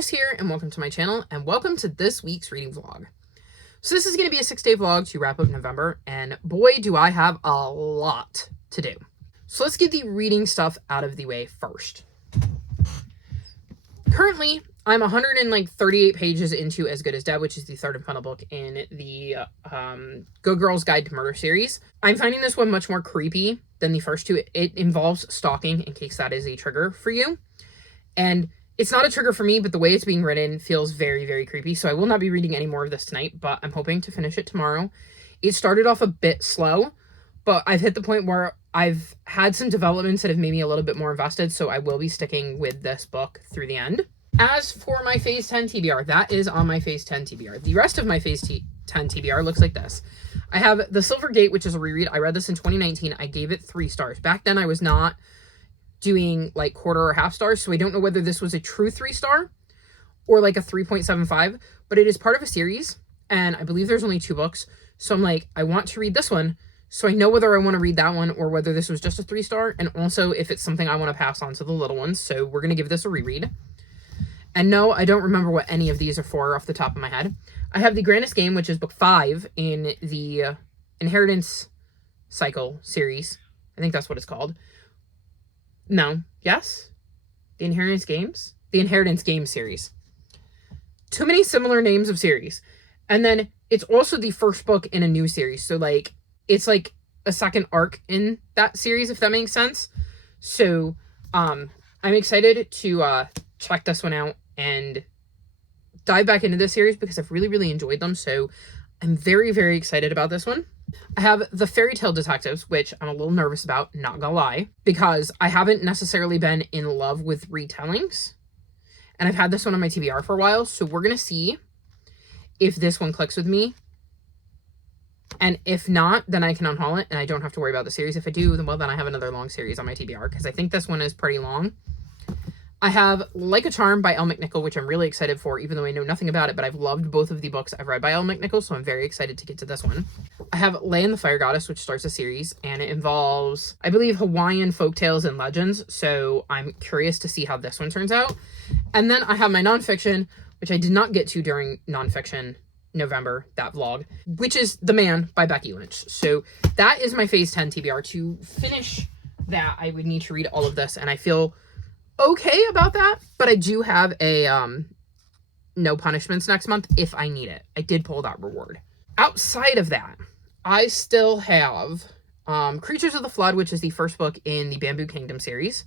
Chris here, and welcome to my channel, and welcome to this week's reading vlog. So this is going to be a 6-day vlog to wrap up November, and boy, do I have a lot to do. So let's get the reading stuff out of the way first. Currently, I'm 138 pages into As Good as Dead, which is the third and final book in the Good Girl's Guide to Murder series. I'm finding this one much more creepy than the first two. It involves stalking, in case that is a trigger for you. And it's not a trigger for me, but the way it's being written feels very, very creepy. So I will not be reading any more of this tonight, but I'm hoping to finish it tomorrow. It started off a bit slow, but I've hit the point where I've had some developments that have made me a little bit more invested, so I will be sticking with this book through the end. As for my Phase 10 TBR, that is on my Phase 10 TBR. The rest of my Phase 10 TBR looks like this. I have The Silver Gate, which is a reread. I read this in 2019. I gave it 3 stars. Back then, I was not doing like quarter or half stars, so I don't know whether this was a true 3-star or like a 3.75, but it is part of a series, and I believe there's only 2 books, so I'm like, I want to read this one, so I know whether I want to read that one or whether this was just a 3-star, and also if it's something I want to pass on to the little ones, so we're going to give this a reread. And no, I don't remember what any of these are for off the top of my head. I have The Grandest Game, which is book 5 in the Inheritance Cycle series. I think that's what it's called. No. Yes? The Inheritance Games? The Inheritance Games series. Too many similar names of series. And then it's also the first book in a new series. So, like, it's like a second arc in that series, if that makes sense. So, I'm excited to check this one out and dive back into this series because I've really, really enjoyed them. So, I'm very, very excited about this one. I have The Fairy Tale Detectives, which I'm a little nervous about, not gonna lie, because I haven't necessarily been in love with retellings, and I've had this one on my TBR for a while, so we're gonna see if this one clicks with me, and if not, then I can unhaul it, and I don't have to worry about the series. If I do, then I have another long series on my TBR, because I think this one is pretty long. I have Like a Charm by Elle McNichol, which I'm really excited for, even though I know nothing about it, but I've loved both of the books I've read by Elle McNichol, so I'm very excited to get to this one. I have Lay and the Fire Goddess, which starts a series, and it involves, I believe, Hawaiian folktales and legends, so I'm curious to see how this one turns out. And then I have my nonfiction, which I did not get to during nonfiction November, that vlog, which is The Man by Becky Lynch. So that is my Phase 10 TBR. To finish that, I would need to read all of this, and I feel okay about that, but I do have a no punishments next month if I need it. I did pull that reward. Outside of that, I still have Creatures of the Flood, which is the first book in the Bamboo Kingdom series,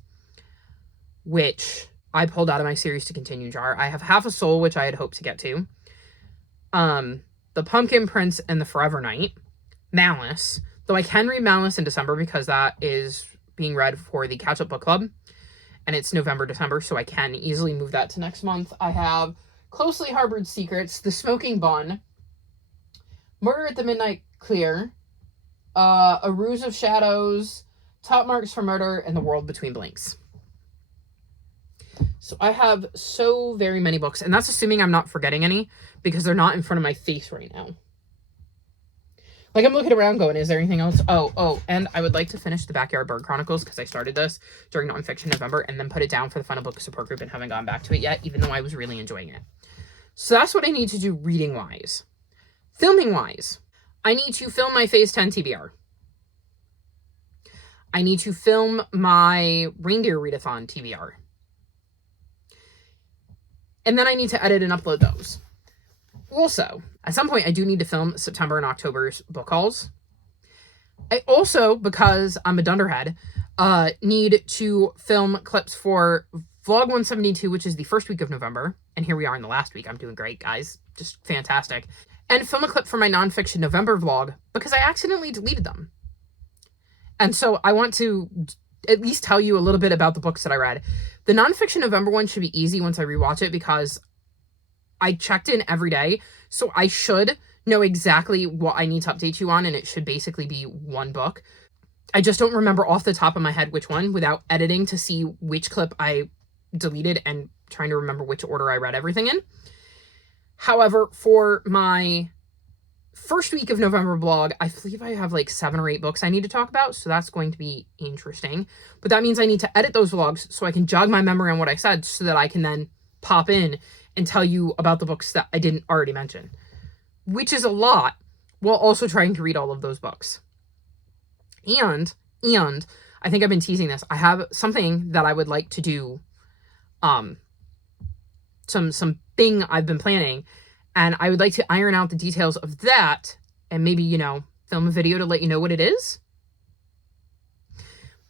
which I pulled out of my series to continue jar. I have Half a Soul, which I had hoped to get to. The Pumpkin Prince and the Forever Knight. Malice, though I can read Malice in December because that is being read for the Catch Up Book Club, and it's November, December, so I can easily move that to next month. I have Closely Harbored Secrets, The Smoking Bun, Murder at the Midnight Clear, A Ruse of Shadows, Top Marks for Murder, and The World Between Blinks. So I have so very many books, and that's assuming I'm not forgetting any, because they're not in front of my face right now. Like, I'm looking around going, is there anything else? Oh, and I would like to finish The Backyard Bird Chronicles, because I started this during Nonfiction November, and then put it down for the final book support group and haven't gone back to it yet, even though I was really enjoying it. So that's what I need to do reading-wise. Filming-wise, I need to film my Phase 10 TBR. I need to film my Reindeer Readathon TBR. And then I need to edit and upload those. Also, at some point, I do need to film September and October's book hauls. I also, because I'm a dunderhead, need to film clips for Vlog 172, which is the first week of November. And here we are in the last week. I'm doing great, guys. Just fantastic. And film a clip for my nonfiction November vlog, because I accidentally deleted them. And so I want to at least tell you a little bit about the books that I read. The nonfiction November one should be easy once I rewatch it, because I checked in every day, so I should know exactly what I need to update you on, and it should basically be one book. I just don't remember off the top of my head which one without editing to see which clip I deleted and trying to remember which order I read everything in. However, for my first week of November vlog, I believe I have like 7 or 8 books I need to talk about, so that's going to be interesting. But that means I need to edit those vlogs so I can jog my memory on what I said, so that I can then pop in and tell you about the books that I didn't already mention, which is a lot, while also trying to read all of those books. And I think I've been teasing this. I have something that I would like to do, some thing I've been planning, and I would like to iron out the details of that and maybe, film a video to let you know what it is.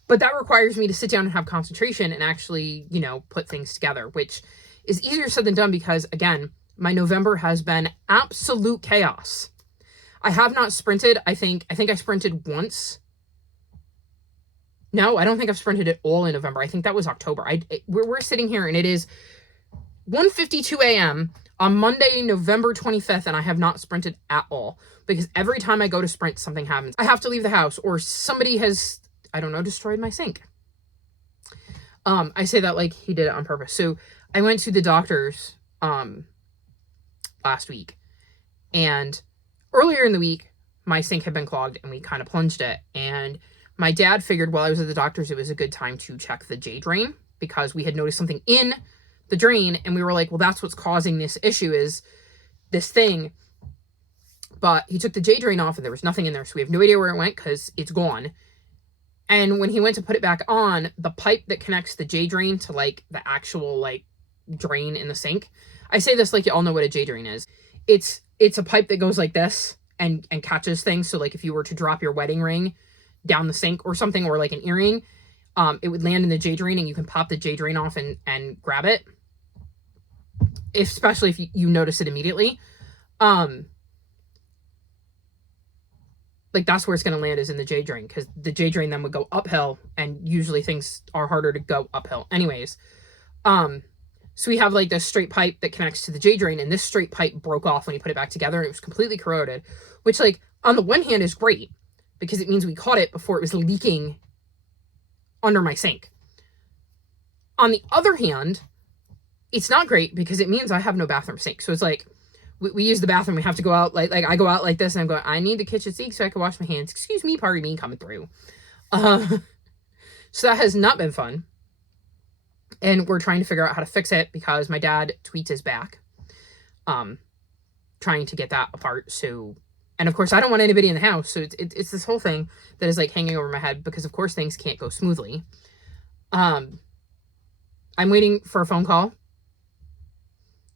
But that requires me to sit down and have concentration and actually, put things together, which is easier said than done because, again, my November has been absolute chaos. I have not sprinted. I think I sprinted once. No, I don't think I've sprinted at all in November. I think that was October. We're sitting here and it is 1:52 a.m. on Monday, November 25th, and I have not sprinted at all because every time I go to sprint, something happens. I have to leave the house or somebody has, I don't know, destroyed my sink. I say that like he did it on purpose. So I went to the doctor's last week, and earlier in the week, my sink had been clogged and we kind of plunged it. And my dad figured while I was at the doctor's, it was a good time to check the J drain because we had noticed something in the drain. And we were like, well, that's what's causing this issue, is this thing. But he took the J drain off and there was nothing in there. So we have no idea where it went because it's gone. And when he went to put it back on, the pipe that connects the J drain to like the actual like drain in the sink. I say this like you all know what a J drain is. It's a pipe that goes like this and catches things. So like if you were to drop your wedding ring down the sink or something, or like an earring, it would land in the J drain and you can pop the J drain off and grab it. Especially if you notice it immediately. Like that's where it's going to land, is in the J drain, because the J drain then would go uphill and usually things are harder to go uphill anyways. So we have like this straight pipe that connects to the J drain, and this straight pipe broke off when you put it back together and it was completely corroded, which like on the one hand is great because it means we caught it before it was leaking under my sink. On the other hand, it's not great because it means I have no bathroom sink. So it's like, we use the bathroom. We have to go out like I go out like this and I'm going, I need the kitchen sink so I can wash my hands. Excuse me, pardon me coming through. So that has not been fun. And we're trying to figure out how to fix it because my dad tweets his back, trying to get that apart. So, and of course I don't want anybody in the house. So it's this whole thing that is like hanging over my head because of course things can't go smoothly. I'm waiting for a phone call.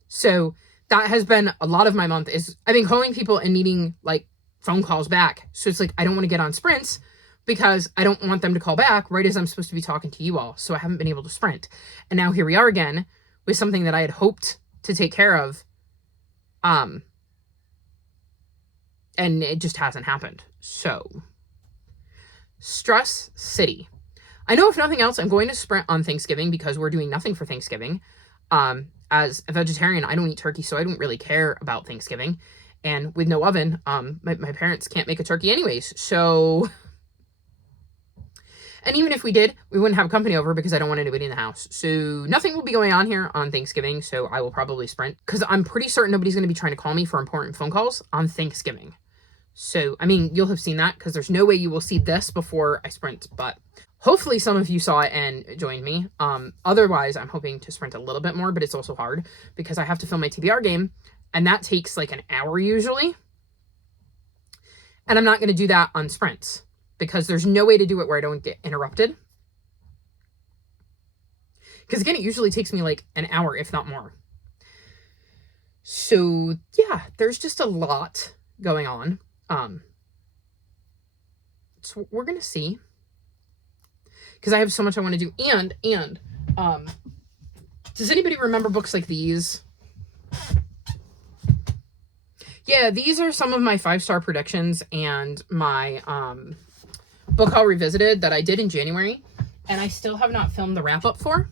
So that has been a lot of my month, is I've been calling people and needing like phone calls back. So it's like, I don't want to get on sprints because I don't want them to call back right as I'm supposed to be talking to you all. So I haven't been able to sprint. And now here we are again with something that I had hoped to take care of. And it just hasn't happened. So Stress City. I know if nothing else, I'm going to sprint on Thanksgiving because we're doing nothing for Thanksgiving. As a vegetarian, I don't eat turkey, so I don't really care about Thanksgiving. And with no oven, my parents can't make a turkey anyways. So, and even if we did, we wouldn't have company over because I don't want anybody in the house. So nothing will be going on here on Thanksgiving. So I will probably sprint because I'm pretty certain nobody's going to be trying to call me for important phone calls on Thanksgiving. So, I mean, you'll have seen that because there's no way you will see this before I sprint, but hopefully some of you saw it and joined me. Otherwise, I'm hoping to sprint a little bit more, but it's also hard because I have to film my TBR game, and that takes like an hour usually. And I'm not going to do that on sprints because there's no way to do it where I don't get interrupted. Because again, it usually takes me like an hour, if not more. So yeah, there's just a lot going on. So we're going to see. Because I have so much I want to do. And, does anybody remember books like these? Yeah, these are some of my 5-star predictions and my book haul revisited that I did in January. And I still have not filmed the wrap-up for.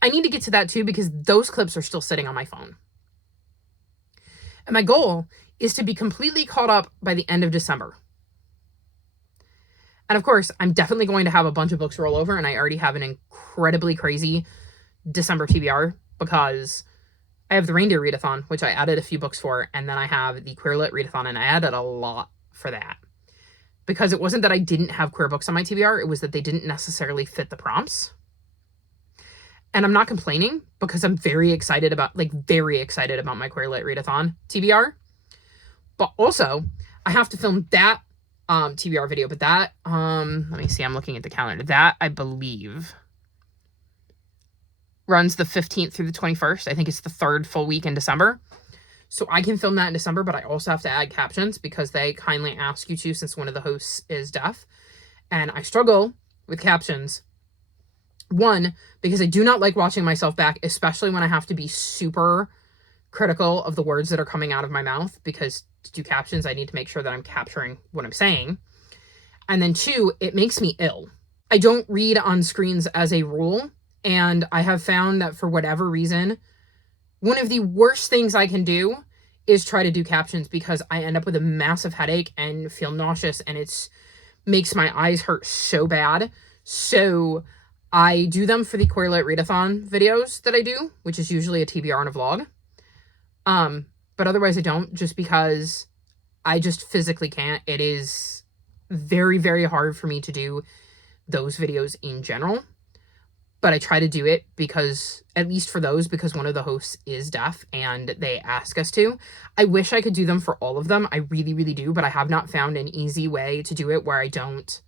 I need to get to that too because those clips are still sitting on my phone. And my goal is to be completely caught up by the end of December. And of course, I'm definitely going to have a bunch of books roll over, and I already have an incredibly crazy December TBR because I have the Reindeer Readathon, which I added a few books for, and then I have the Queer Lit Readathon, and I added a lot for that. Because it wasn't that I didn't have queer books on my TBR, it was that they didn't necessarily fit the prompts. And I'm not complaining because I'm very excited about my Queer Lit Readathon TBR. But also, I have to film that TBR video. But that, let me see, I'm looking at the calendar. That, I believe, runs the 15th through the 21st. I think it's the 3rd full week in December. So I can film that in December, but I also have to add captions because they kindly ask you to, since one of the hosts is deaf. And I struggle with captions. One, because I do not like watching myself back, especially when I have to be super critical of the words that are coming out of my mouth, because to do captions, I need to make sure that I'm capturing what I'm saying. And then 2, it makes me ill. I don't read on screens as a rule, and I have found that for whatever reason, one of the worst things I can do is try to do captions because I end up with a massive headache and feel nauseous, and it makes my eyes hurt so bad. So I do them for the Queer Lit Readathon videos that I do, which is usually a TBR and a vlog. But otherwise I don't, just because I just physically can't. It is very, very hard for me to do those videos in general. But I try to do it because, at least for those, because one of the hosts is deaf and they ask us to. I wish I could do them for all of them. I really, really do, but I have not found an easy way to do it where I don't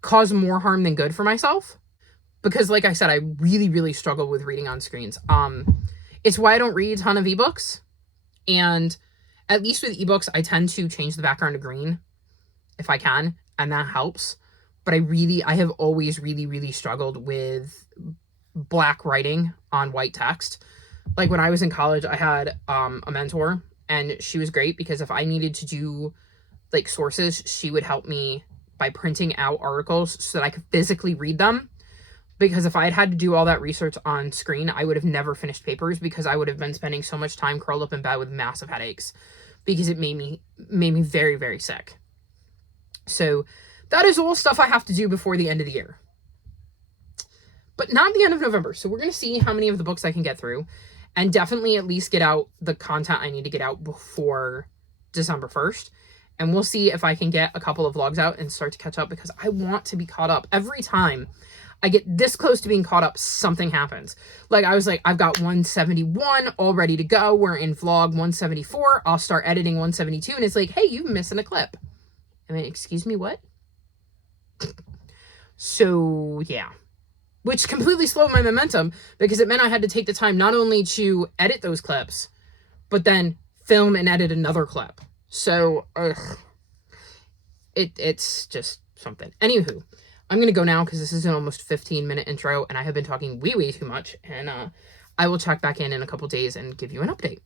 cause more harm than good for myself. Because, like I said, I really, really struggle with reading on screens. It's why I don't read a ton of ebooks. And at least with ebooks, I tend to change the background to green if I can, and that helps. But I have always really, really struggled with black writing on white text. Like when I was in college, I had a mentor, and she was great because if I needed to do like sources, she would help me by printing out articles so that I could physically read them. Because if I had to do all that research on screen, I would have never finished papers because I would have been spending so much time curled up in bed with massive headaches because it made me very, very sick. So that is all stuff I have to do before the end of the year. But not the end of November. So we're going to see how many of the books I can get through and definitely at least get out the content I need to get out before December 1st. And we'll see if I can get a couple of vlogs out and start to catch up because I want to be caught up. Every time I get this close to being caught up, something happens. Like I was like, I've got 171 all ready to go. We're in vlog 174. I'll start editing 172. And it's like, hey, you're missing a clip. I mean, excuse me, what? So yeah, which completely slowed my momentum because it meant I had to take the time not only to edit those clips, but then film and edit another clip. So it's just something. Anywho, I'm going to go now because this is an almost 15-minute intro and I have been talking way too much, and I will check back in a couple days and give you an update.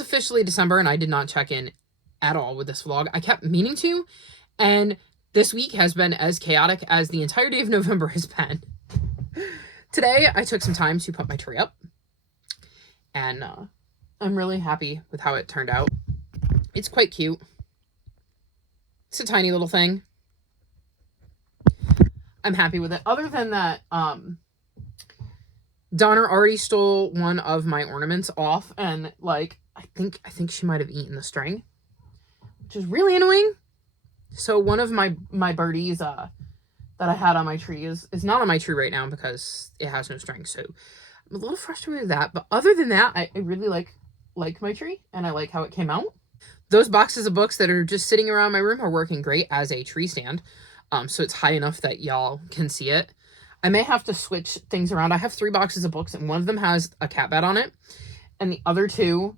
Officially December, and I did not check in at all with this vlog. I kept meaning to, and this week has been as chaotic as the entirety of November has been. Today, I took some time to put my tree up. And I'm really happy with how it turned out. It's quite cute. It's a tiny little thing. I'm happy with it. Other than that, Donner already stole one of my ornaments off, and like I think she might have eaten the string, which is really annoying. So one of my birdies that I had on my tree is not on my tree right now because it has no string. So I'm a little frustrated with that. But other than that, I really like my tree, and I like how it came out. Those boxes of books that are just sitting around my room are working great as a tree stand. So it's high enough that y'all can see it. I may have to switch things around. I have 3 boxes of books, and one of them has a cat bed on it, and the other 2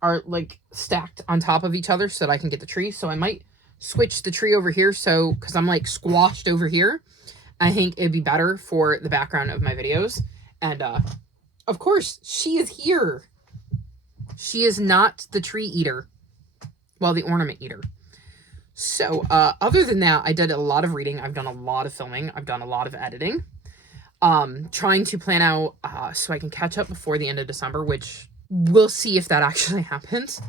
are like stacked on top of each other so that I can get the tree. So I might switch the tree over here, so because I'm like squashed over here, I think it'd be better for the background of my videos. And of course, she is here. She is not the tree eater. Well, the ornament eater. So other than that, I did a lot of reading. I've done a lot of filming. I've done a lot of editing. Trying to plan out so I can catch up before the end of December, which we'll see if that actually happens.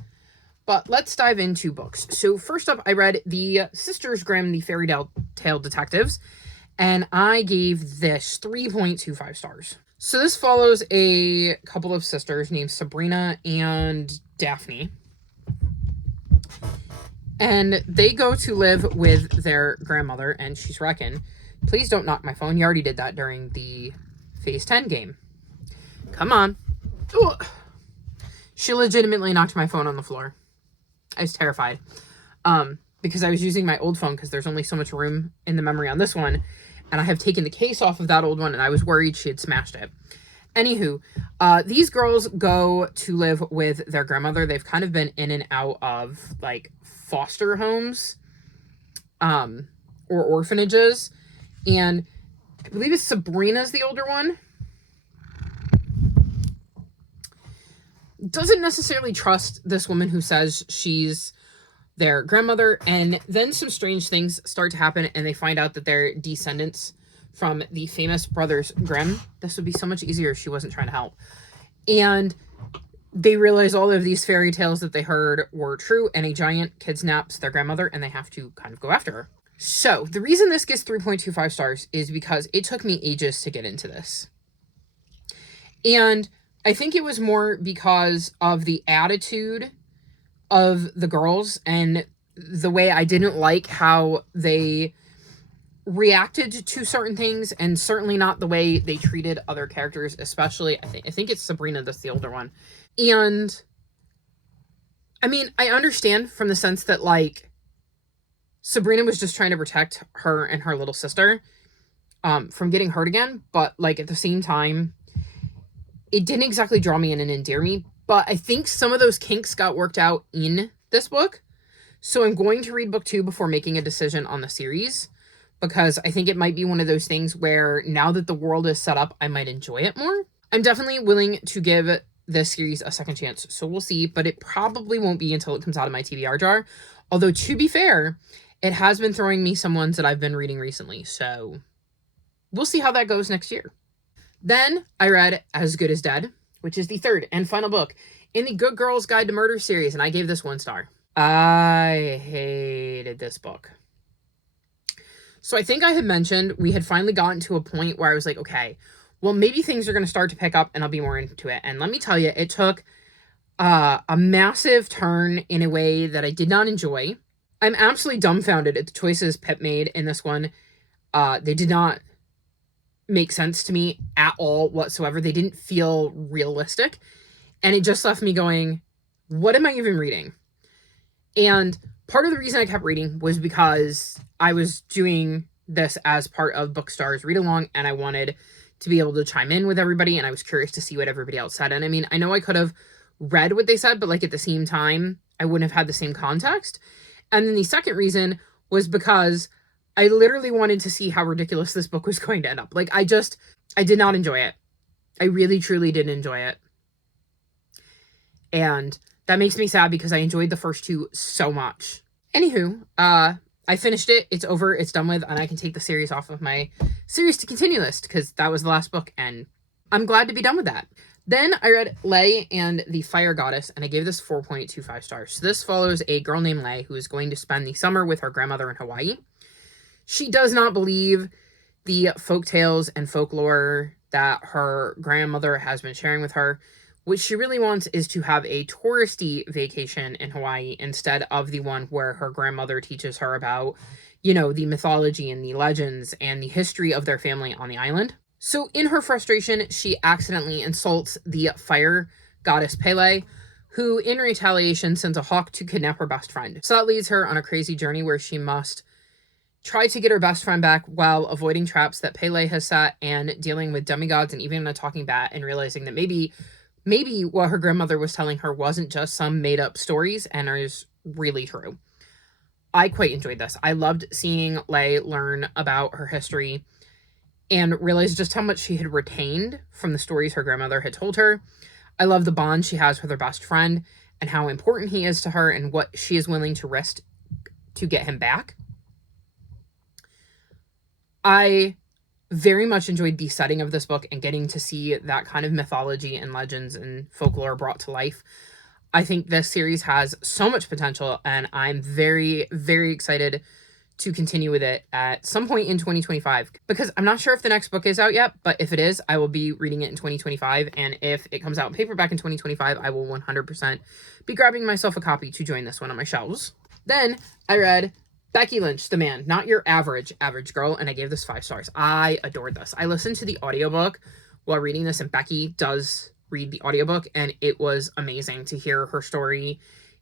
But let's dive into books. So first up, I read the Sisters Grimm, the Fairy Tale Detectives, and I gave this 3.25 stars. So this follows a couple of sisters named Sabrina and Daphne. And they go to live with their grandmother, and she's wrecking. Please don't knock my phone. You already did that during the Phase 10 game. Come on. Ooh. She legitimately knocked my phone on the floor. I was terrified. Because I was using my old phone because there's only so much room in the memory on this one. And I have taken the case off of that old one, and I was worried she had smashed it. Anywho, these girls go to live with their grandmother. They've kind of been in and out of, like, foster homes or orphanages. And I believe it's Sabrina's the older one. Doesn't necessarily trust this woman who says she's their grandmother, and then some strange things start to happen, and they find out that they're descendants from the famous brothers Grimm. This would be so much easier if she wasn't trying to help. And they realize all of these fairy tales that they heard were true, and a giant kidnaps their grandmother, and they have to kind of go after her. So the reason this gets 3.25 stars is because it took me ages to get into this. And I think it was more because of the attitude of the girls and the way I didn't like how they reacted to certain things, and certainly not the way they treated other characters, especially I think it's Sabrina that's the older one. And I mean, I understand from the sense that, like, Sabrina was just trying to protect her and her little sister from getting hurt again, but like at the same time, it didn't exactly draw me in and endear me. But I think some of those kinks got worked out in this book. So I'm going to read book 2 before making a decision on the series, because I think it might be one of those things where now that the world is set up, I might enjoy it more. I'm definitely willing to give this series a second chance, so we'll see, but it probably won't be until it comes out of my TBR jar. Although, to be fair, it has been throwing me some ones that I've been reading recently, so we'll see how that goes next year. Then I read As Good as Dead, which is the 3rd and final book in the Good Girls Guide to Murder series, and I gave this 1 star. I hated this book. So I think I had mentioned we had finally gotten to a point where I was like, okay, well, maybe things are going to start to pick up and I'll be more into it. And let me tell you, it took a massive turn in a way that I did not enjoy. I'm absolutely dumbfounded at the choices Pip made in this one. They did not make sense to me at all whatsoever. They didn't feel realistic. And it just left me going, what am I even reading? And part of the reason I kept reading was because I was doing this as part of Bookstars Read Along, and I wanted to be able to chime in with everybody, and I was curious to see what everybody else said. And I mean, I know I could have read what they said, but like at the same time, I wouldn't have had the same context. And then the second reason was because I literally wanted to see how ridiculous this book was going to end up. Like, I did not enjoy it. I really, truly didn't enjoy it. And that makes me sad because I enjoyed the first 2 so much. Anywho, I finished it. It's over. It's done with. And I can take the series off of my series to continue list because that was the last book. And I'm glad to be done with that. Then I read Lei and the Fire Goddess, and I gave this 4.25 stars. So this follows a girl named Lei who is going to spend the summer with her grandmother in Hawaii. She does not believe the folk tales and folklore that her grandmother has been sharing with her. What she really wants is to have a touristy vacation in Hawaii instead of the one where her grandmother teaches her about, the mythology and the legends and the history of their family on the island. So in her frustration, she accidentally insults the fire goddess Pele, who in retaliation sends a hawk to kidnap her best friend. So that leads her on a crazy journey where she must try to get her best friend back while avoiding traps that Pele has set and dealing with demigods and even a talking bat, and realizing that maybe what her grandmother was telling her wasn't just some made up stories and is really true. I quite enjoyed this. I loved seeing Lei learn about her history and realize just how much she had retained from the stories her grandmother had told her. I love the bond she has with her best friend and how important he is to her and what she is willing to risk to get him back. I very much enjoyed the setting of this book and getting to see that kind of mythology and legends and folklore brought to life. I think this series has so much potential, and I'm very, very excited to continue with it at some point in 2025, because I'm not sure if the next book is out yet, but if it is, I will be reading it in 2025, and if it comes out in paperback in 2025, I will 100% be grabbing myself a copy to join this one on my shelves. Then I read Becky Lynch, The Man, Not Your Average Girl, and I gave this 5 stars. I adored this. I listened to the audiobook while reading this, and Becky does read the audiobook, and it was amazing to hear her story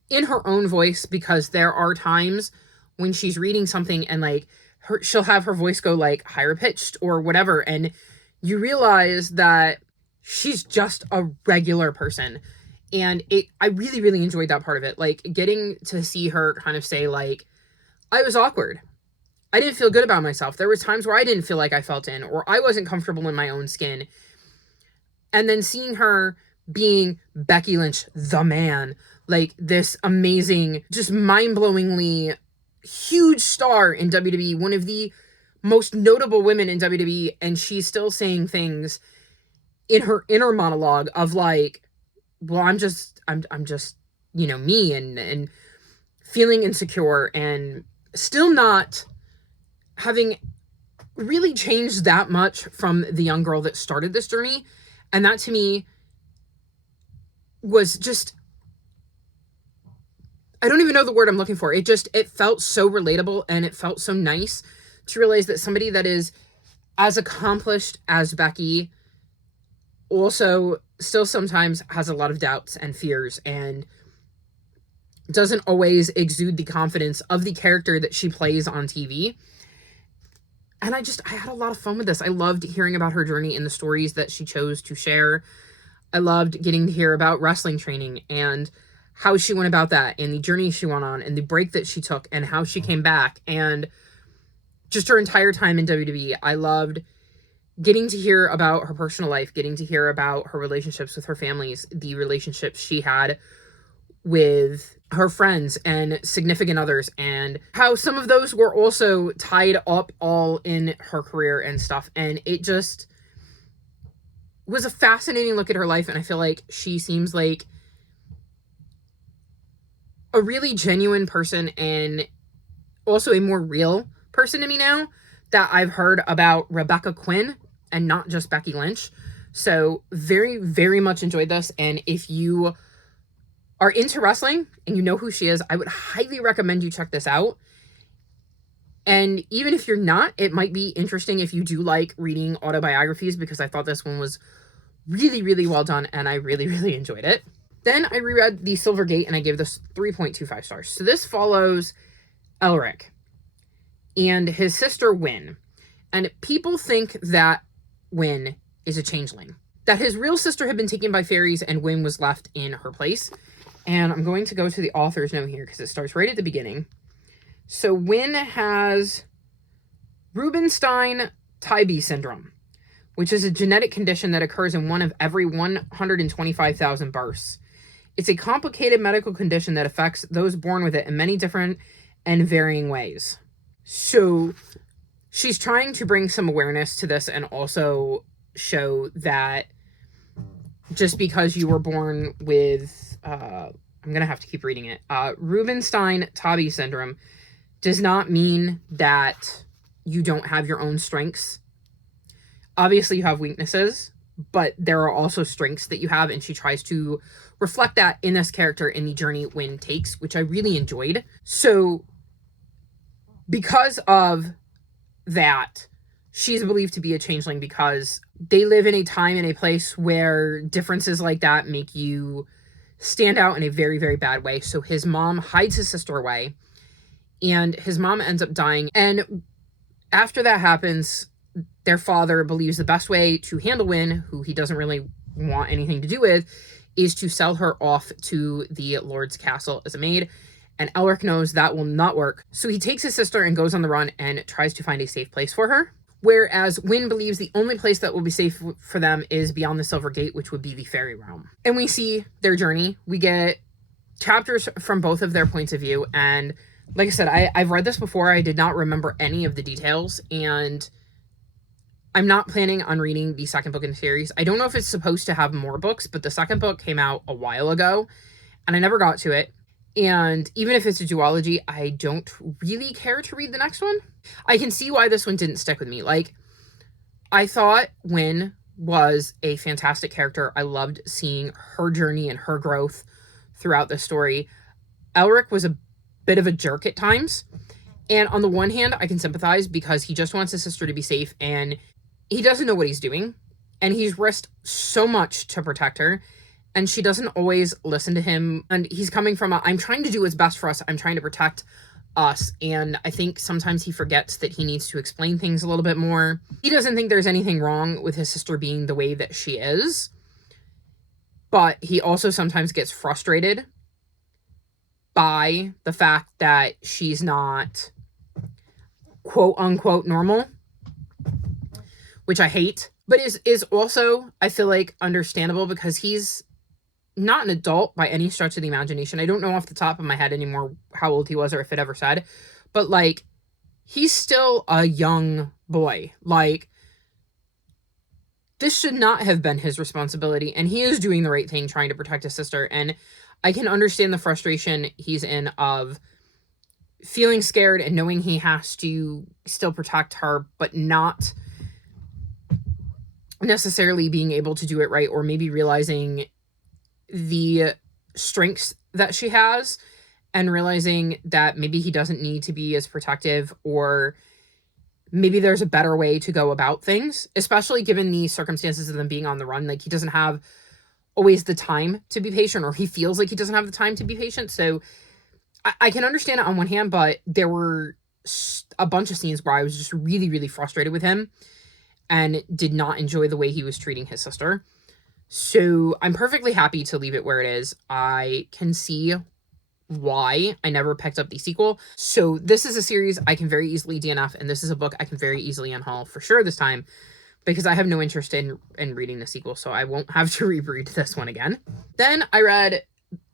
in her own voice, because there are times when she's reading something and she'll have her voice go higher pitched or whatever, and you realize that she's just a regular person. And I really, really enjoyed that part of it. Getting to see her kind of say I was awkward. I didn't feel good about myself. There was times where I didn't feel like I felt in, or I wasn't comfortable in my own skin. And then seeing her being Becky Lynch, the man, this amazing, just mind-blowingly huge star in WWE, one of the most notable women in WWE, and she's still saying things in her inner monologue of I'm just me, and feeling insecure, and still not having really changed that much from the young girl that started this journey. And that to me was just, I don't even know the word I'm looking for. It felt so relatable, and it felt so nice to realize that somebody that is as accomplished as Becky also still sometimes has a lot of doubts and fears, and doesn't always exude the confidence of the character that she plays on TV. And I had a lot of fun with this. I loved hearing about her journey and the stories that she chose to share. I loved getting to hear about wrestling training and how she went about that, and the journey she went on, and the break that she took, and how she came back, and just her entire time in WWE. I loved getting to hear about her personal life, getting to hear about her relationships with her families, the relationships she had with her friends and significant others, and how some of those were also tied up all in her career and stuff. And it just was a fascinating look at her life, and I feel like she seems like a really genuine person, and also a more real person to me now that I've heard about Rebecca Quinn and not just Becky Lynch. So very, very much enjoyed this. And if you are into wrestling and you know who she is, I would highly recommend you check this out. And even if you're not, it might be interesting if you do like reading autobiographies, because I thought this one was really, really well done, and I really, really enjoyed it. Then I reread The Silver Gate, and I gave this 3.25 stars. So this follows Elric and his sister Wynn. And people think that Wynn is a changeling, that his real sister had been taken by fairies and Wynn was left in her place. And I'm going to go to the author's note here because it starts right at the beginning. So Wynn has Rubinstein-Tybee syndrome, which is a genetic condition that occurs in one of every 125,000 births. It's a complicated medical condition that affects those born with it in many different and varying ways. So she's trying to bring some awareness to this, and also show that just because you were born with, I'm going to have to keep reading it, Rubinstein-Tobby syndrome does not mean that you don't have your own strengths. Obviously, you have weaknesses, but there are also strengths that you have, and she tries to reflect that in this character in the journey Wynn takes, which I really enjoyed. So, because of that, she's believed to be a changeling because they live in a time and a place where differences like that make you stand out in a very, very bad way. So his mom hides his sister away, and his mom ends up dying. And after that happens, their father believes the best way to handle Wynn, who he doesn't really want anything to do with, is to sell her off to the Lord's castle as a maid. And Elric knows that will not work. So he takes his sister and goes on the run and tries to find a safe place for her. Whereas Wynn believes the only place that will be safe for them is beyond the Silver Gate, which would be the fairy realm. And we see their journey. We get chapters from both of their points of view. And like I said, I've read this before. I did not remember any of the details. And I'm not planning on reading the second book in the series. I don't know if it's supposed to have more books, but the second book came out a while ago, and I never got to it. And even if it's a duology, I don't really care to read the next one. I can see why this one didn't stick with me. Like, I thought Wynn was a fantastic character. I loved seeing her journey and her growth throughout the story. Elric was a bit of a jerk at times. And on the one hand, I can sympathize because he just wants his sister to be safe and he doesn't know what he's doing. And he's risked so much to protect her. And she doesn't always listen to him. And he's coming from I'm trying to do what's best for us. I'm trying to protect us. And I think sometimes he forgets that he needs to explain things a little bit more. He doesn't think there's anything wrong with his sister being the way that she is. But he also sometimes gets frustrated by the fact that she's not quote unquote normal, which I hate, but is also, I feel like, understandable because he's not an adult by any stretch of the imagination. I don't know off the top of my head anymore how old he was or if it ever said, but like, he's still a young boy. Like, this should not have been his responsibility, and he is doing the right thing trying to protect his sister. And I can understand the frustration he's in of feeling scared and knowing he has to still protect her, but not necessarily being able to do it right, or maybe realizing the strengths that she has and realizing that maybe he doesn't need to be as protective, or maybe there's a better way to go about things, especially given the circumstances of them being on the run. Like, he doesn't have always the time to be patient, or he feels like he doesn't have the time to be patient. So I can understand it on one hand, but there were a bunch of scenes where I was just really, really frustrated with him and did not enjoy the way he was treating his sister. So I'm perfectly happy to leave it where it is. I can see why I never picked up the sequel. So this is a series I can very easily DNF, and this is a book I can very easily unhaul for sure this time, because I have no interest in reading the sequel, so I won't have to reread this one again. Then I read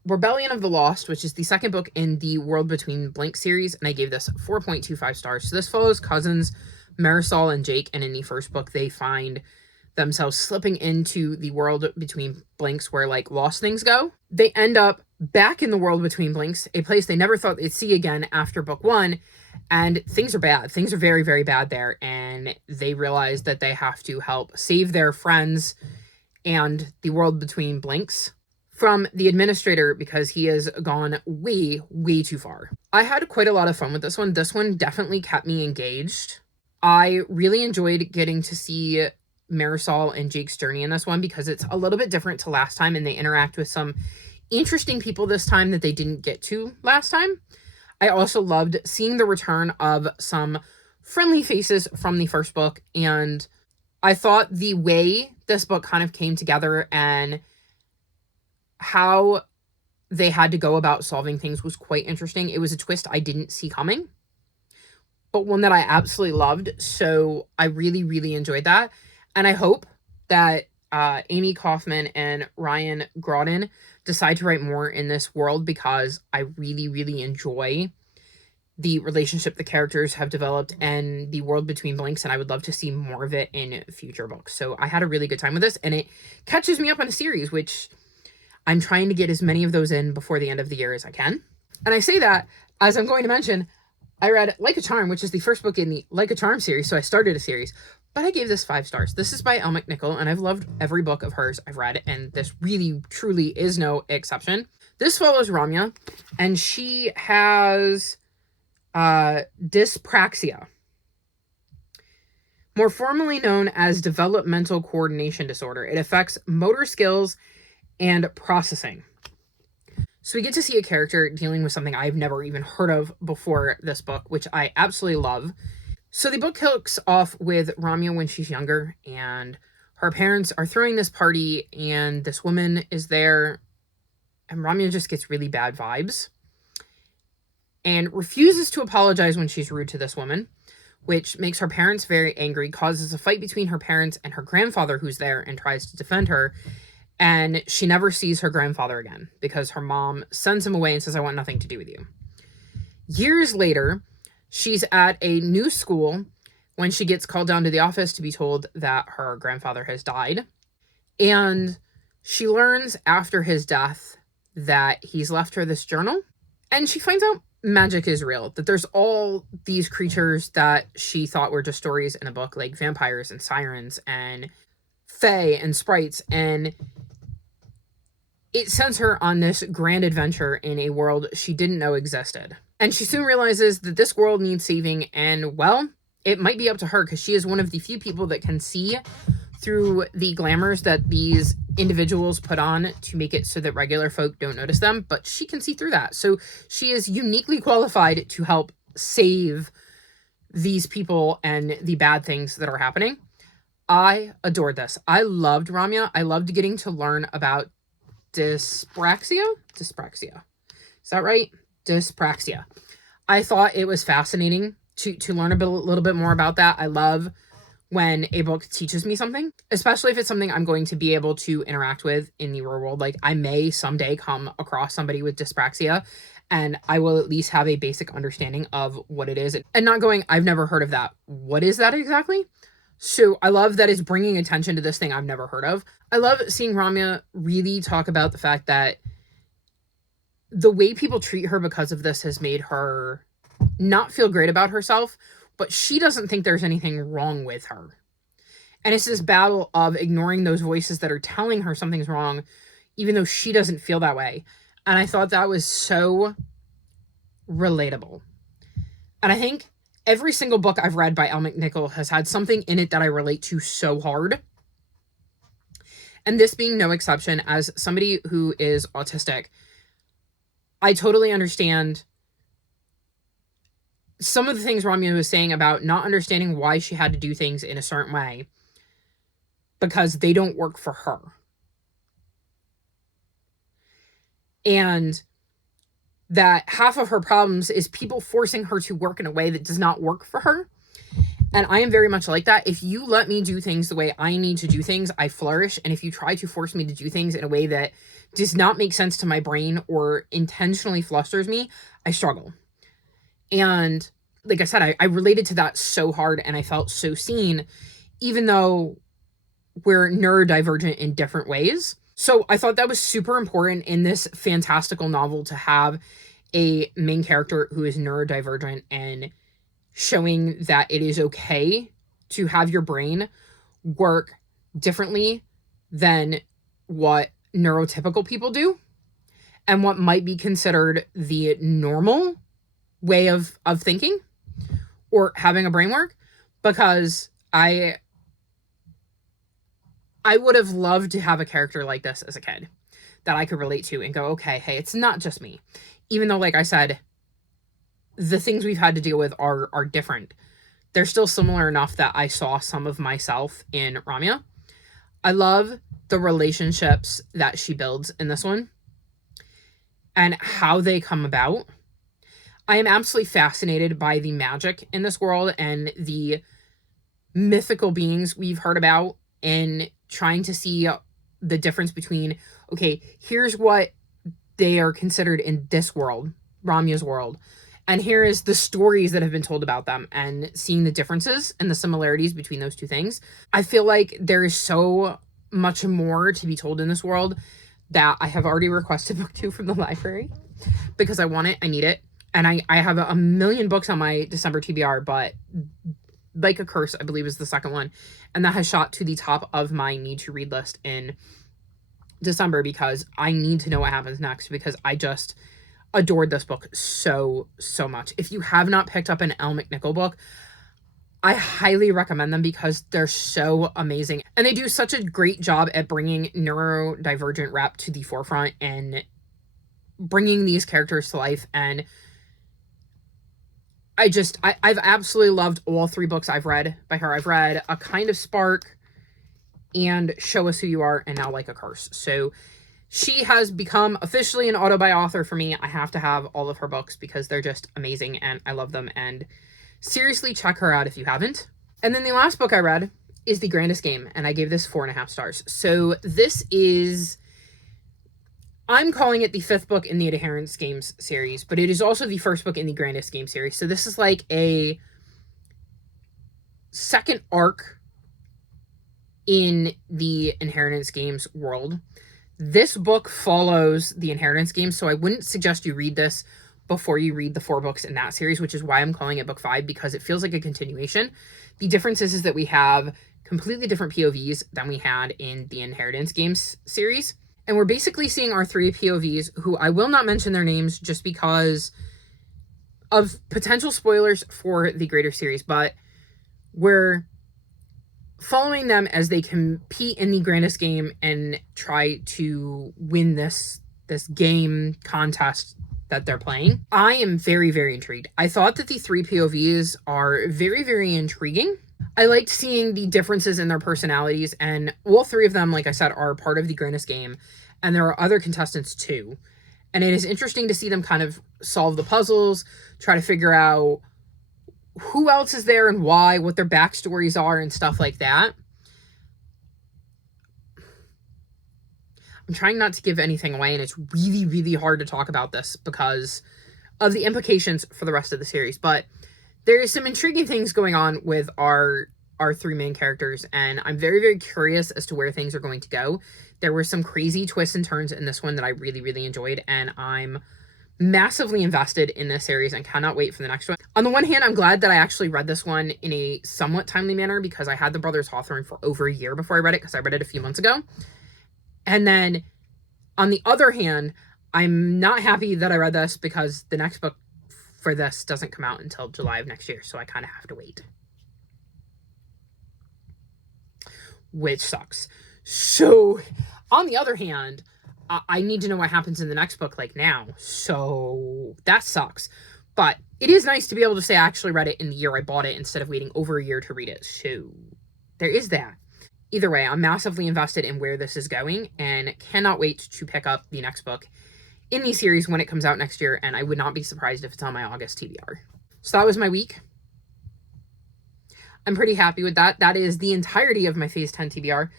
Rebellion of the Lost, which is the second book in the World Between Blanks series, and I gave this 4.25 stars. So this follows cousins Marisol and Jake, and in the first book, they find themselves slipping into the world between blanks where, like, lost things go. They end up back in the world between blanks, a place they never thought they'd see again after book one, and things are bad. Things are very, very bad there, and they realize that they have to help save their friends and the world between blanks from the administrator because he has gone way, way too far. I had quite a lot of fun with this one. This one definitely kept me engaged. I really enjoyed getting to see Marisol and Jake's journey in this one because it's a little bit different to last time, and they interact with some interesting people this time that they didn't get to last time. I also loved seeing the return of some friendly faces from the first book, and I thought the way this book kind of came together and how they had to go about solving things was quite interesting. It was a twist I didn't see coming, but one that I absolutely loved. So I really, really enjoyed that. And I hope that Amy Kaufman and Ryan Groden decide to write more in this world because I really, really enjoy the relationship the characters have developed and the world between blinks, and I would love to see more of it in future books. So I had a really good time with this, and it catches me up on a series, which I'm trying to get as many of those in before the end of the year as I can. And I say that, as I'm going to mention, I read Like a Charm, which is the first book in the Like a Charm series, so I started a series, but I gave this 5 stars. This is by Elle McNichol, and I've loved every book of hers I've read, and this really, truly is no exception. This follows Ramya, and she has dyspraxia, more formally known as developmental coordination disorder. It affects motor skills and processing. So we get to see a character dealing with something I've never even heard of before this book, which I absolutely love. So the book kicks off with Ramya when she's younger, and her parents are throwing this party, and this woman is there, and Ramya just gets really bad vibes and refuses to apologize when she's rude to this woman, which makes her parents very angry, causes a fight between her parents and her grandfather, who's there and tries to defend her. And she never sees her grandfather again because her mom sends him away and says, I want nothing to do with you. Years later, she's at a new school when she gets called down to the office to be told that her grandfather has died. And she learns after his death that he's left her this journal. And she finds out magic is real, that there's all these creatures that she thought were just stories in a book, like vampires and sirens and fae and sprites, and it sends her on this grand adventure in a world she didn't know existed. And she soon realizes that this world needs saving, and well, it might be up to her because she is one of the few people that can see through the glamours that these individuals put on to make it so that regular folk don't notice them, but she can see through that. So she is uniquely qualified to help save these people and the bad things that are happening. I adored this. I loved Ramya. I loved getting to learn about dyspraxia. Is that right? Dyspraxia. I thought it was fascinating to learn a little bit more about that. I love when a book teaches me something, especially if it's something I'm going to be able to interact with in the real world. Like, I may someday come across somebody with dyspraxia, and I will at least have a basic understanding of what it is, and not going, I've never heard of that. What is that exactly? So I love that it's bringing attention to this thing I've never heard of. I love seeing Ramya really talk about the fact that the way people treat her because of this has made her not feel great about herself, but she doesn't think there's anything wrong with her. And it's this battle of ignoring those voices that are telling her something's wrong, even though she doesn't feel that way. And I thought that was so relatable. And I think every single book I've read by Elle McNichol has had something in it that I relate to so hard. And this being no exception. As somebody who is autistic, I totally understand some of the things Ramya was saying about not understanding why she had to do things in a certain way because they don't work for her. And that half of her problems is people forcing her to work in a way that does not work for her. And I am very much like that. If you let me do things the way I need to do things, I flourish. And if you try to force me to do things in a way that does not make sense to my brain or intentionally flusters me, I struggle. And like I said, I related to that so hard, and I felt so seen, even though we're neurodivergent in different ways. So I thought that was super important in this fantastical novel to have a main character who is neurodivergent and showing that it is okay to have your brain work differently than what neurotypical people do and what might be considered the normal way of thinking or having a brain work, because I would have loved to have a character like this as a kid that I could relate to and go, okay, hey, it's not just me. Even though, like I said, the things we've had to deal with are different. They're still similar enough that I saw some of myself in Ramya. I love the relationships that she builds in this one and how they come about. I am absolutely fascinated by the magic in this world and the mythical beings we've heard about, and trying to see the difference between, okay, here's what they are considered in this world, Ramya's world, And here is the stories that have been told about them and seeing the differences and the similarities between those two things. I feel like there is so much more to be told in this world that I have already requested book 2 from the library because I want it, I need it. And I have a million books on my December TBR, but Like a Curse, I believe, is the second one. And that has shot to the top of my need to read list in December because I need to know what happens next, because I just adored this book so much. If you have not picked up an Elle McNichol book, I highly recommend them because they're so amazing. And they do such a great job at bringing neurodivergent rep to the forefront and bringing these characters to life. And I've absolutely loved all 3 books I've read by her. I've read A Kind of Spark and Show Us Who You Are, and now Like a Curse. So she has become officially an auto-buy author for me. I have to have all of her books because they're just amazing and I love them. And seriously, check her out if you haven't. And then the last book I read is The Grandest Game, and I gave this 4.5 stars. So this is, I'm calling it the 5th book in the Adherence Games series, but it is also the 1st book in the Grandest Game series. So this is like a second arc in the Inheritance Games world. This book follows the Inheritance Games, so I wouldn't suggest you read this before you read the 4 books in that series, which is why I'm calling it book 5, because it feels like a continuation. The difference is that we have completely different POVs than we had in the Inheritance Games series. And we're basically seeing our 3 POVs, who I will not mention their names just because of potential spoilers for the greater series, but we're following them as they compete in the Grandest Game and try to win this game contest that they're playing. I am very intrigued. I thought that the 3 POVs are very intriguing. I liked seeing the differences in their personalities, and all 3 of them, like I said, are part of the Grandest Game, and there are other contestants too. And it is interesting to see them kind of solve the puzzles, try to figure out who else is there and why, what their backstories are and stuff like that. I'm trying not to give anything away, and it's really hard to talk about this because of the implications for the rest of the series. But there is some intriguing things going on with our 3 main characters, and I'm very curious as to where things are going to go. There were some crazy twists and turns in this one that I really enjoyed, and I'm massively invested in this series and cannot wait for the next one. On the one hand, I'm glad that I actually read this one in a somewhat timely manner because I had the Brothers Hawthorne for over a year before I read it, because I read it a few months ago. And then on the other hand, I'm not happy that I read this because the next book for this doesn't come out until July of next year, so I kind of have to wait. Which sucks. So, on the other hand, I need to know what happens in the next book, like, now. So, that sucks. But it is nice to be able to say I actually read it in the year I bought it instead of waiting over a year to read it. So, there is that. Either way, I'm massively invested in where this is going and cannot wait to pick up the next book in the series when it comes out next year, and I would not be surprised if it's on my August TBR. So that was my week. I'm pretty happy with that. That is the entirety of my Phase 10 TBR.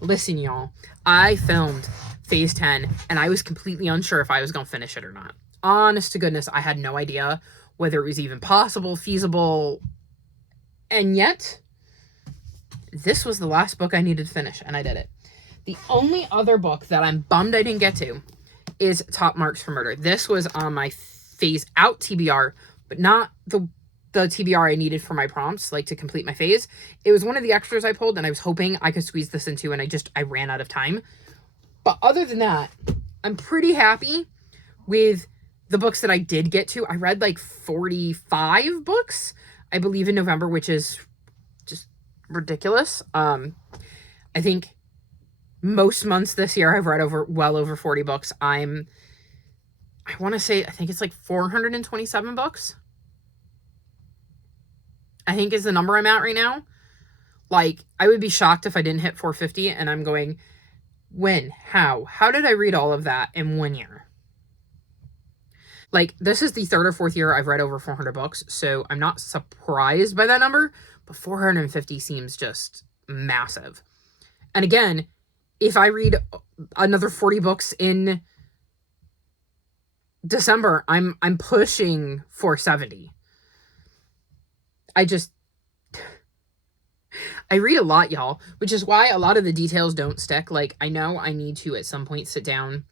Listen, y'all, I filmed Phase 10, and I was completely unsure if I was going to finish it or not. Honest to goodness, I had no idea whether it was even possible, feasible, and yet this was the last book I needed to finish, and I did it. The only other book that I'm bummed I didn't get to is Top Marks for Murder. This was on my phase out TBR, but not the TBR I needed for my prompts, like to complete my phase. It was one of the extras I pulled, and I was hoping I could squeeze this into, and I ran out of time. But other than that, I'm pretty happy with the books that I did get to. I read like 45 books, I believe, in November, which is just ridiculous. I think most months this year I've read well over 40 books. I want to say, I think it's like 427 books. I think is the number I'm at right now. Like, I would be shocked if I didn't hit 450, and I'm going, when? How did I read all of that in 1 year? Like, this is the 3rd or 4th year I've read over 400 books, so I'm not surprised by that number, but 450 seems just massive. And again, if I read another 40 books in December, I'm pushing 470. I read a lot, y'all, which is why a lot of the details don't stick. Like, I know I need to at some point sit down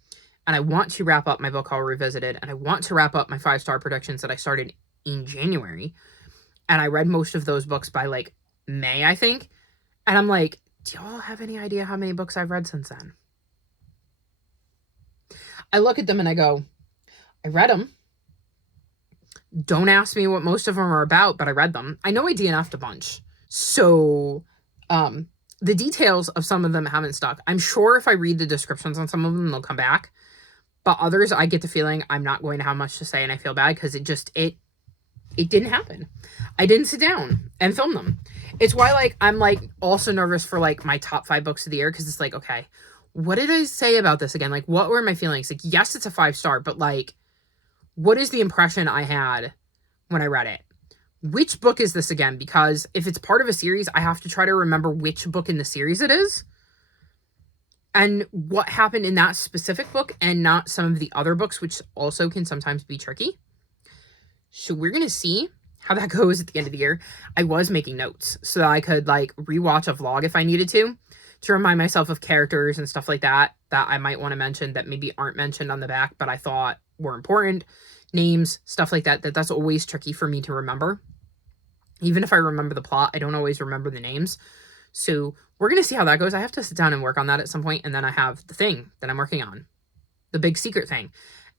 and I want to wrap up my book haul revisited, and I want to wrap up my 5-star predictions that I started in January. And I read most of those books by like May, I think. And I'm like, do y'all have any idea how many books I've read since then? I look at them and I go, I read them. Don't ask me what most of them are about, but I read them. I know I DNF'd a bunch. So, the details of some of them haven't stuck. I'm sure if I read the descriptions on some of them, they'll come back. But others, I get the feeling I'm not going to have much to say, and I feel bad because it didn't happen. I didn't sit down and film them. It's why, like, I'm, like, also nervous for, like, my top 5 books of the year, because it's like, okay, what did I say about this again? Like, what were my feelings? Like, yes, it's a 5-star, but, like, what is the impression I had when I read it? Which book is this again? Because if it's part of a series, I have to try to remember which book in the series it is and what happened in that specific book and not some of the other books, which also can sometimes be tricky. So we're going to see how that goes at the end of the year. I was making notes so that I could like rewatch a vlog if I needed to remind myself of characters and stuff like that I might want to mention that maybe aren't mentioned on the back, but I thought were important. Names, stuff like that. That's always tricky for me to remember. Even if I remember the plot, I don't always remember the names. So we're going to see how that goes. I have to sit down and work on that at some point. And then I have the thing that I'm working on. The big secret thing.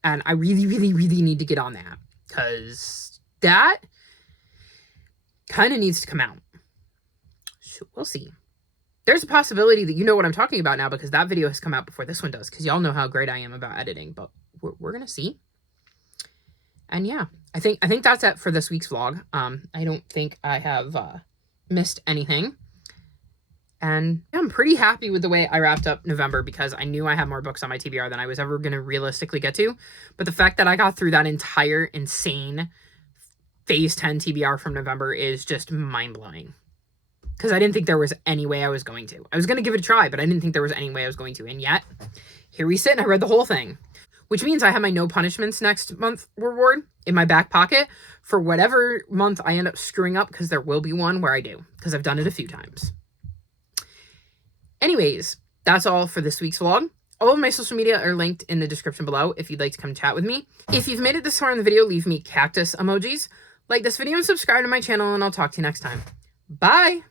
And I really, really, really need to get on that. Because that kind of needs to come out. So we'll see. There's a possibility that you know what I'm talking about now because that video has come out before this one does. Because y'all know how great I am about editing. But we're going to see. And yeah, I think that's it for this week's vlog. I don't think I have missed anything. And yeah, I'm pretty happy with the way I wrapped up November because I knew I had more books on my TBR than I was ever going to realistically get to. But the fact that I got through that entire insane Phase 10 TBR from November is just mind-blowing. Because I didn't think there was any way I was going to. I was going to give it a try, but I didn't think there was any way I was going to. And yet, here we sit and I read the whole thing. Which means I have my no punishments next month reward in my back pocket for whatever month I end up screwing up, because there will be one where I do, because I've done it a few times. Anyways, that's all for this week's vlog. All of my social media are linked in the description below if you'd like to come chat with me. If you've made it this far in the video, leave me cactus emojis. Like this video and subscribe to my channel, and I'll talk to you next time. Bye!